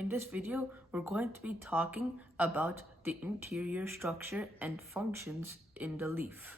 In this video, we're going to be talking about the interior structure and functions in the leaf.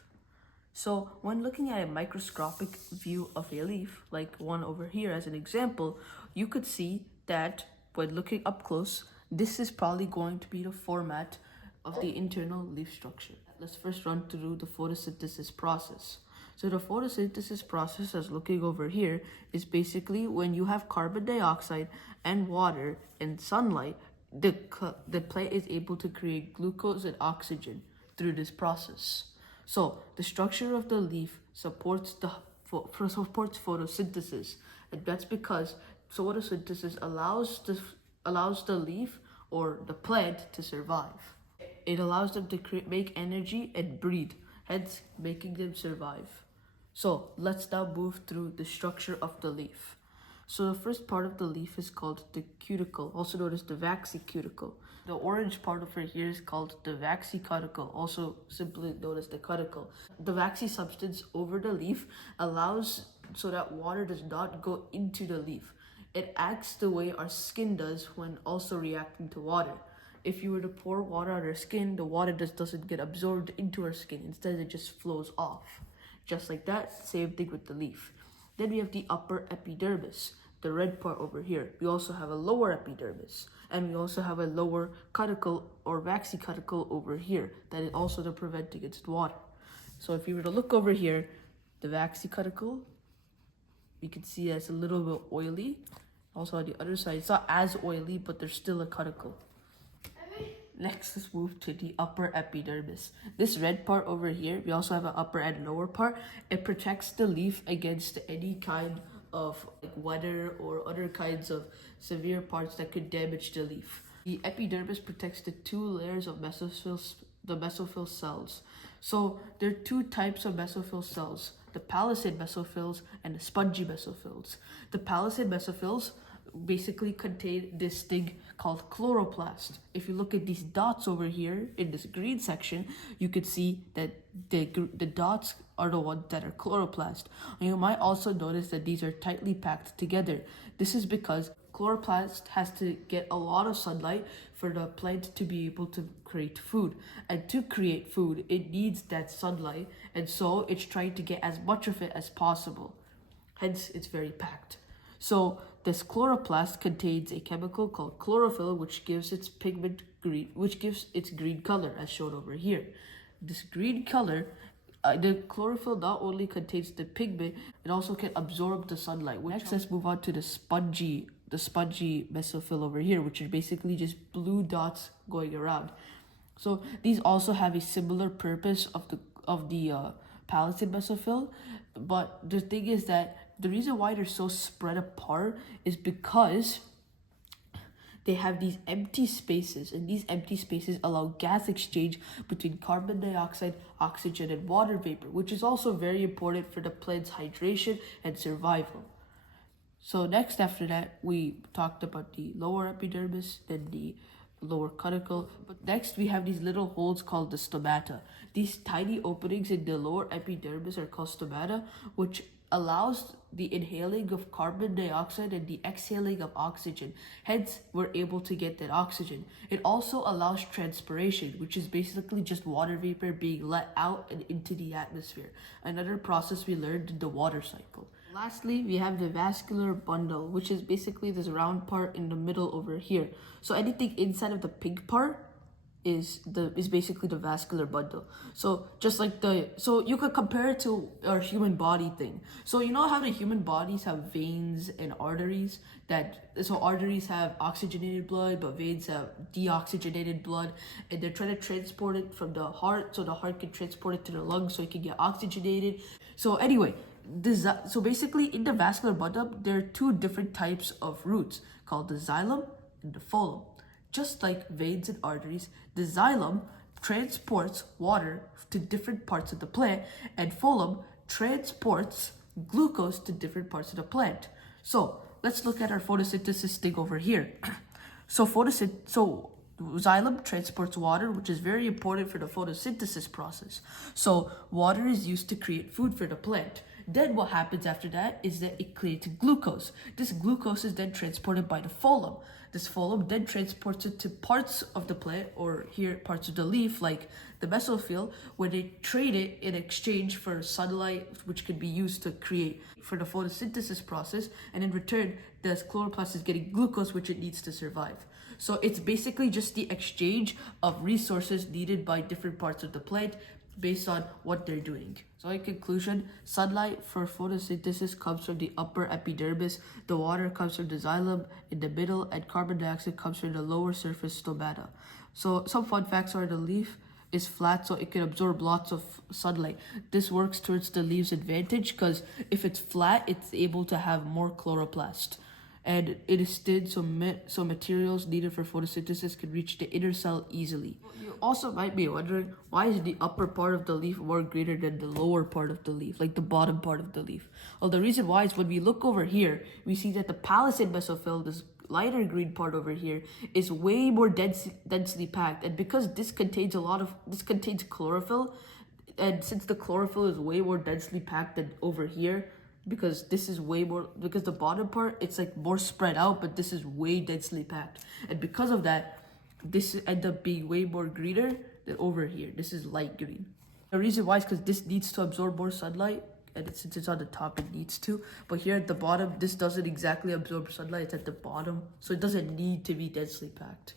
So when looking at a microscopic view of a leaf, like one over here as an example, you could see that when looking up close, this is probably going to be the format of the internal leaf structure. Let's first run through the photosynthesis process. So the photosynthesis process, as looking over here, is basically when you have carbon dioxide and water and sunlight, the plant is able to create glucose and oxygen through this process. So the structure of the leaf supports photosynthesis, and that's because photosynthesis allows the leaf or the plant to survive. It allows them to make energy and breathe, hence making them survive. So let's now move through the structure of the leaf. So the first part of the leaf is called the cuticle, also known as the waxy cuticle. The orange part over here is called the waxy cuticle, also simply known as the cuticle. The waxy substance over the leaf allows so that water does not go into the leaf. It acts the way our skin does when also reacting to water. If you were to pour water on our skin, the water just doesn't get absorbed into our skin. Instead, it just flows off. Just like that, same thing with the leaf. Then we have the upper epidermis, the red part over here. We also have a lower epidermis, and we also have a lower cuticle or waxy cuticle over here that is also to prevent against water. So if you were to look over here, the waxy cuticle, you can see it's a little bit oily. Also on the other side, it's not as oily, but there's still a cuticle. Next, let's move to the upper epidermis. This red part over here, we also have an upper and lower part. It protects the leaf against any kind of weather or other kinds of severe parts that could damage the leaf. The epidermis protects the two layers of the mesophyll cells. So there are two types of mesophyll cells, the palisade mesophils and the spongy mesophils. The palisade mesophils basically contain this thing called chloroplast. If you look at these dots over here in this green section, you could see that the dots are the ones that are chloroplast. And you might also notice that these are tightly packed together. This is because chloroplast has to get a lot of sunlight for the plant to be able to create food. And to create food, it needs that sunlight, and so it's trying to get as much of it as possible. Hence, it's very packed. So this chloroplast contains a chemical called chlorophyll, which gives its pigment green, which gives its green color, as shown over here. This green color, the chlorophyll not only contains the pigment, it also can absorb the sunlight. Next, let's move on to the spongy mesophyll over here, which are basically just blue dots going around. So these also have a similar purpose of the palisade mesophyll, but the thing is that the reason why they're so spread apart is because they have these empty spaces, and these empty spaces allow gas exchange between carbon dioxide, oxygen, and water vapor, which is also very important for the plant's hydration and survival. So next, after that, we talked about the lower epidermis, then the lower cuticle. But next, we have these little holes called the stomata. These tiny openings in the lower epidermis are called stomata, which allows the inhaling of carbon dioxide and the exhaling of oxygen. Hence, we're able to get that oxygen. It also allows transpiration, which is basically just water vapor being let out and into the atmosphere. Another process we learned in the water cycle. Lastly, we have the vascular bundle, which is basically this round part in the middle over here. So anything inside of the pink part is basically the vascular bundle. So just like so you could compare it to our human body thing. So you know how the human bodies have veins and arteries, so arteries have oxygenated blood, but veins have deoxygenated blood, and they're trying to transport it from the heart so the heart can transport it to the lungs so it can get oxygenated. So anyway, so basically in the vascular bundle, there are two different types of roots called the xylem and the phloem. Just like veins and arteries, the xylem transports water to different parts of the plant, and phloem transports glucose to different parts of the plant. So let's look at our photosynthesis thing over here. So xylem transports water, which is very important for the photosynthesis process. So water is used to create food for the plant. Then what happens after that is that it creates glucose. This glucose is then transported by the phloem. This phloem then transports it to parts of the plant, or here parts of the leaf, like the mesophyll, where they trade it in exchange for sunlight, which could be used to create for the photosynthesis process. And in return, the chloroplast is getting glucose, which it needs to survive. So it's basically just the exchange of resources needed by different parts of the plant based on what they're doing. So in conclusion, sunlight for photosynthesis comes from the upper epidermis, the water comes from the xylem in the middle, and carbon dioxide comes from the lower surface stomata. So some fun facts are the leaf is flat, so it can absorb lots of sunlight. This works towards the leaf's advantage because if it's flat, it's able to have more chloroplast. And it is thin, so materials needed for photosynthesis can reach the inner cell easily. You also might be wondering, why is the upper part of the leaf more greener than the lower part of the leaf, like the bottom part of the leaf? Well, the reason why is when we look over here, we see that the palisade mesophyll, this lighter green part over here, is way more densely packed. And because this contains chlorophyll, and since the chlorophyll is way more densely packed than over here, because this is way more, because the bottom part, it's like more spread out, but this is way densely packed. And because of that, this ends up being way more greener than over here. This is light green. The reason why is because this needs to absorb more sunlight, and since it's on the top, it needs to. But here at the bottom, this doesn't exactly absorb sunlight. It's at the bottom, so it doesn't need to be densely packed.